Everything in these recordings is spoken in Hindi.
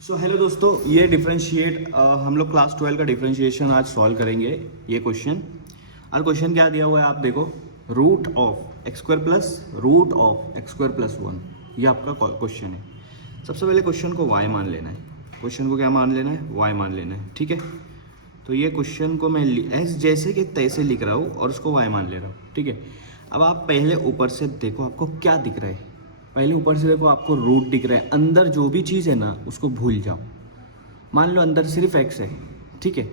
सो हेलो दोस्तों, ये डिफरेंशिएट हम लोग क्लास 12 का डिफरेंशिएशन आज सॉल्व करेंगे। ये क्वेश्चन और क्वेश्चन क्या दिया हुआ है आप देखो, root of x square plus root of x square plus 1, ये आपका क्वेश्चन है। सबसे पहले क्वेश्चन को y मान लेना है। क्वेश्चन को क्या मान लेना है? y मान लेना है, ठीक है। तो ये क्वेश्चन को मैं ऐसे जैसे कि तैसे लिख रहा हूँ और उसको y मान ले रहा हूँ, ठीक है। अब आप पहले ऊपर से देखो आपको क्या दिख रहा है। पहले ऊपर से देखो आपको रूट दिख रहा है, अंदर जो भी चीज़ है ना उसको भूल जाओ। मान लो अंदर सिर्फ x है, ठीक है।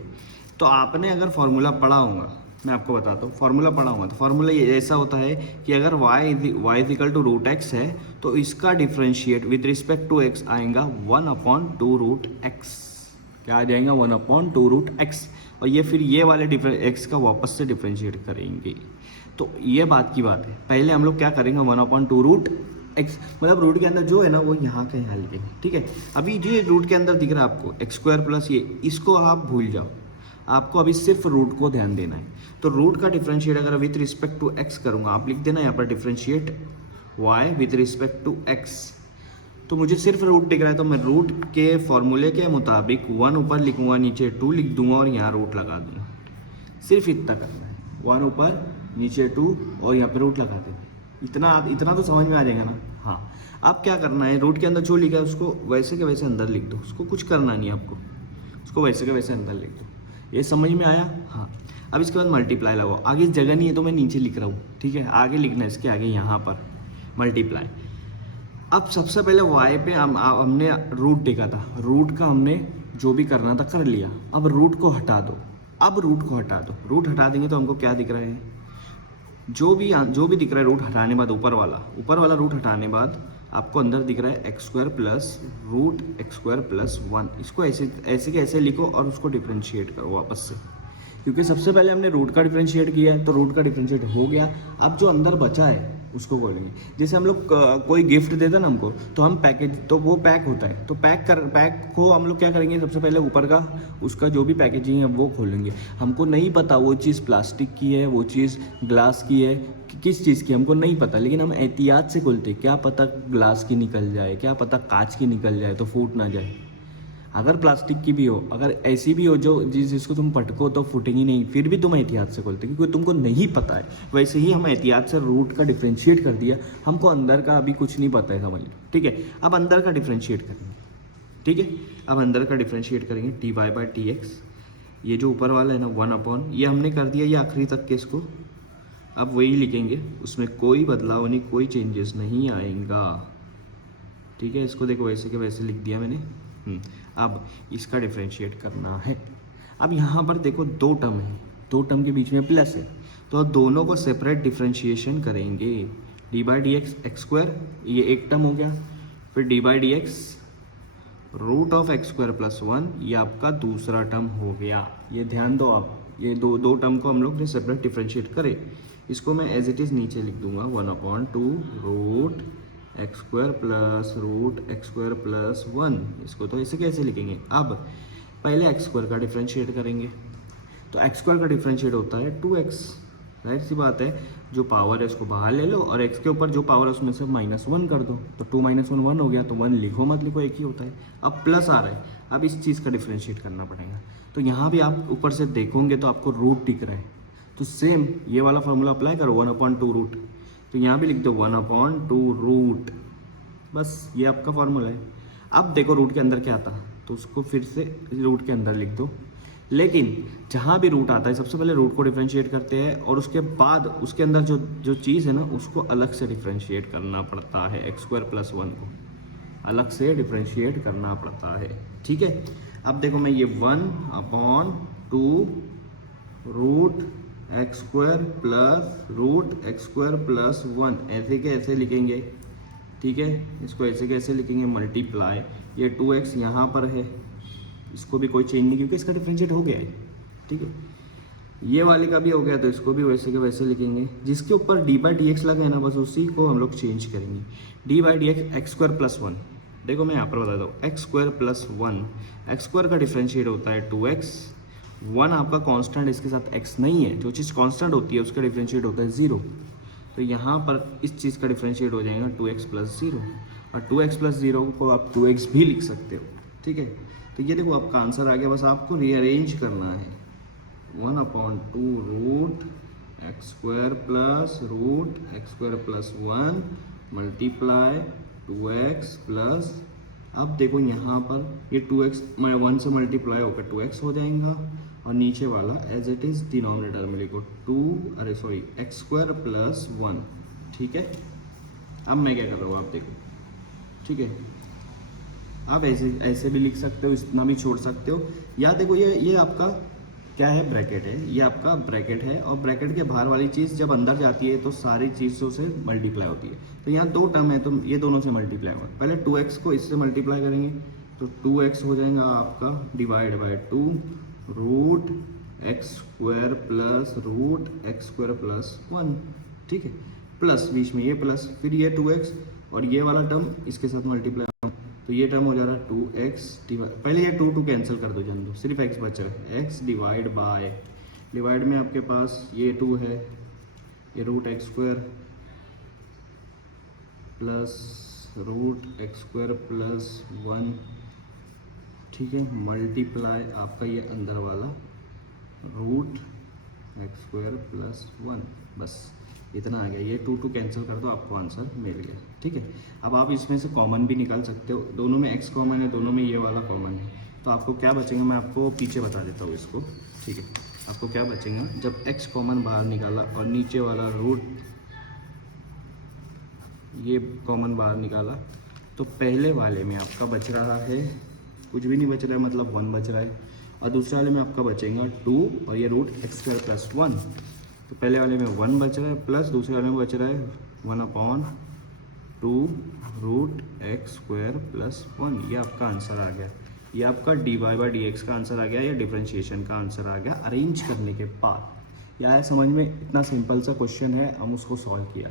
तो आपने अगर फॉर्मूला पढ़ा होगा, मैं आपको बताता हूँ, फॉर्मूला पढ़ा होगा तो फॉर्मूला ये ऐसा होता है कि अगर y is equal to root x है तो इसका differentiate with respect to x आएगा 1/2 रूट एक्स। क्या आ जाएगा? 1/2 रूट एक्स। और ये फिर ये वाले एक्स का वापस से डिफ्रेंशिएट करेंगे। तो ये बात की बात है। पहले हम लोग क्या करेंगे, 1/2 रूट एक्स, मतलब रूट के अंदर जो है ना वो यहाँ का यहाँ लिखेंगे, ठीक है। अभी जो ये रूट के अंदर दिख रहा है आपको एक्स स्क्वायर प्लस ये, इसको आप भूल जाओ। आपको अभी सिर्फ रूट को ध्यान देना है। तो रूट का डिफरेंशिएट अगर विथ रिस्पेक्ट टू एक्स करूँगा, आप लिख देना यहाँ पर differentiate y with respect to x. तो मुझे सिर्फ रूट दिख रहा है तो मैं रूट के फॉर्मूले के मुताबिक 1 ऊपर लिखूँगा, नीचे 2 लिख दूंगा और यहाँ रूट लगा दूँगा। सिर्फ इतना करना है, 1 ऊपर नीचे 2 और यहाँ पे रूट लगा देंगे। इतना तो समझ में आ जाएगा ना। हाँ, अब क्या करना है, रूट के अंदर जो लिखा है उसको वैसे के वैसे अंदर लिख दो। उसको कुछ करना नहीं आपको, उसको वैसे के वैसे अंदर लिख दो। ये समझ में आया? हाँ। अब इसके बाद मल्टीप्लाई लगाओ। आगे इस जगह नहीं है तो मैं नीचे लिख रहा हूँ, ठीक है। आगे लिखना है इसके आगे यहाँ पर मल्टीप्लाई। अब सबसे पहले y पे हमने रूट देखा था, रूट का हमने जो भी करना था कर लिया। अब रूट को हटा दो, रूट हटा देंगे तो हमको क्या दिख रहा है, जो भी दिख रहा है रूट हटाने बाद ऊपर वाला रूट हटाने बाद आपको अंदर दिख रहा है x square plus root x square plus 1। इसको ऐसे के ऐसे लिखो और उसको डिफ्रेंशिएट करो वापस से, क्योंकि सबसे पहले हमने रूट का डिफ्रेंशिएट किया है तो रूट का डिफ्रेंशिएट हो गया। अब जो अंदर बचा है उसको बोलेंगे। जैसे हम लोग कोई गिफ्ट देता ना हमको, तो हम पैकेज, तो वो पैक होता है तो पैक को हम लोग क्या करेंगे, सबसे पहले ऊपर का उसका जो भी पैकेजिंग है वो खोलेंगे। हमको नहीं पता वो चीज़ प्लास्टिक की है, वो चीज़ ग्लास की है, किस चीज़ की हमको नहीं पता, लेकिन हम एहतियात से खोलते। क्या पता ग्लास की निकल जाए, क्या पता कांच की निकल जाए तो फूट ना जाए। अगर प्लास्टिक की भी हो, अगर ऐसी भी हो जो जिसको तुम पटको तो फूटेंगी नहीं, फिर भी तुम एहतियात से खोलते क्योंकि तुमको नहीं पता है। वैसे ही हम एहतियात से रूट का डिफ्रेंशिएट कर दिया, हमको अंदर का अभी कुछ नहीं पता है, समझ लो, ठीक है। अब अंदर का डिफ्रेंशिएट करेंगे, ठीक है। अब अंदर का डिफ्रेंशिएट करेंगे dy/dx। ये जो ऊपर वाला है ना 1/, ये हमने कर दिया, ये आखिरी तक के इसको अब वही लिखेंगे, उसमें कोई बदलाव नहीं, कोई चेंजेस नहीं आएगा, ठीक है। इसको देखो वैसे के वैसे लिख दिया मैंने। अब इसका डिफ्रेंशिएट करना है। अब यहाँ पर देखो दो टर्म है, दो टर्म के बीच में प्लस है, तो दोनों को सेपरेट डिफ्रेंशिएशन करेंगे। dy/dx एक्स स्क्वायर, ये एक टर्म हो गया, फिर dy/dx root of x square plus 1, ये आपका दूसरा टर्म हो गया। ये ध्यान दो आप, ये दो टर्म को हम लोग ने सेपरेट डिफ्रेंशिएट करे। इसको मैं एज इट इज़ नीचे लिख दूंगा, 1/2 root x square plus root x square plus 1। इसको तो ऐसे कैसे लिखेंगे। अब पहले एक्स स्क्वायर का डिफ्रेंशिएट करेंगे, तो एक्स स्क्वायर का डिफ्रेंशिएट होता है 2x। राइट सी बात है, जो पावर है उसको बाहर ले लो और x के ऊपर जो पावर है उसमें से -1 कर दो, तो 2 - 1 1 हो गया, तो 1 लिखो मत लिखो एक ही होता है। अब प्लस आ रहा है, अब इस चीज़ का डिफ्रेंशिएट करना पड़ेगा। तो यहाँ भी आप ऊपर से देखोगे तो आपको रूट दिख रहा है, तो सेम ये वाला फॉर्मूला अप्लाई करो, 1/2 रूट। तो यहाँ भी लिख दो 1/2 रूट, बस ये आपका फॉर्मूला है। अब देखो रूट के अंदर क्या था, तो उसको फिर से रूट के अंदर लिख दो। लेकिन जहाँ भी रूट आता है सबसे पहले रूट को डिफ्रेंशिएट करते हैं और उसके बाद उसके अंदर जो चीज़ है ना उसको अलग से डिफ्रेंशिएट करना पड़ता है। एक्स स्क्वायर प्लस 1 को अलग से डिफ्रेंशिएट करना पड़ता है, ठीक है। अब देखो मैं ये 1/2 root x square plus root x square plus 1 ऐसे के ऐसे लिखेंगे, ठीक है। इसको ऐसे कैसे लिखेंगे, मल्टीप्लाई, ये 2x यहाँ पर है, इसको भी कोई चेंज नहीं क्योंकि इसका डिफरेंशिएट हो गया है, ठीक है। ये वाले का भी हो गया तो इसको भी वैसे के वैसे लिखेंगे। जिसके ऊपर dy/dx लगा है ना बस उसी को हम लोग चेंज करेंगे। dy/dx एक्स स्क्वायर प्लस 1, देखो मैं यहाँ पर बताता हूँ, x square plus 1, x square का डिफरेंशिएट होता है 2x। 1 आपका कांस्टेंट, इसके साथ x नहीं है, जो चीज़ कांस्टेंट होती है उसका डिफरेंशिएट होता है 0। तो यहाँ पर इस चीज़ का डिफरेंशिएट हो जाएगा 2x प्लस 0, और 2x प्लस 0 को आप 2x भी लिख सकते हो, ठीक है। तो ये देखो आपका आंसर आ गया, बस आपको रीअरेंज करना है। 1/2 root x square plus 1 multiply 2x plus, अब देखो यहाँ पर ये 2x 1 से मल्टीप्लाई होकर 2x हो जाएगा, और नीचे वाला एज इट इज़ डिनोमिनेटर में लिखो एक्स स्क्वायर प्लस 1। ठीक है, अब मैं क्या कर रहा हूँ आप देखो। ठीक है, आप ऐसे भी लिख सकते हो, इतना भी छोड़ सकते हो, या देखो ये आपका क्या है, ब्रैकेट है, ये आपका ब्रैकेट है, और ब्रैकेट के बाहर वाली चीज़ जब अंदर जाती है तो सारी चीज़ों से मल्टीप्लाई होती है। तो यहाँ दो टर्म है तो ये दोनों से मल्टीप्लाई होगा। पहले 2x को इससे मल्टीप्लाई करेंगे तो 2x हो जाएगा आपका divide by 2 root x square plus 1। ठीक है, प्लस बीच में ये प्लस, फिर ये 2x और ये वाला टर्म इसके साथ मल्टीप्लाई, तो ये टर्म हो जा रहा है 2x पहले ये 2 कैंसिल कर दो जन दो, सिर्फ x बच रहा है। x डिवाइड में आपके पास ये 2 है, ये रूट एक्स स्क्वायर प्लस 1। ठीक है, मल्टीप्लाई आपका ये अंदर वाला रूट एक्स स्क्वायर प्लस 1, बस इतना आ गया। ये 2 कैंसिल कर दो, आपको आंसर मिल गया। ठीक है, अब आप इसमें से कॉमन भी निकाल सकते हो, दोनों में x कॉमन है, दोनों में ये वाला कॉमन है, तो आपको क्या बचेगा मैं आपको पीछे बता देता हूँ इसको। ठीक है, आपको क्या बचेगा जब x कॉमन बाहर निकाला और नीचे वाला रूट ये कॉमन बाहर निकाला, तो पहले वाले में आपका बच रहा है कुछ भी नहीं बच रहा है, मतलब 1 बच रहा है, और दूसरे वाले में आपका बचेगा 2 और ये रूट एक्स स्क्वायर प्लस 1। तो पहले वाले में 1 बच रहा है, प्लस दूसरे वाले में बच रहा है 1/2 रूट एक्स स्क्वायर प्लस 1। ये आपका आंसर आ गया, ये आपका dy/dx का आंसर आ गया, या डिफरेंशिएशन का आंसर आ गया अरेंज करने के बाद। यह समझ में, इतना सिंपल सा क्वेश्चन है, हम उसको सॉल्व किया।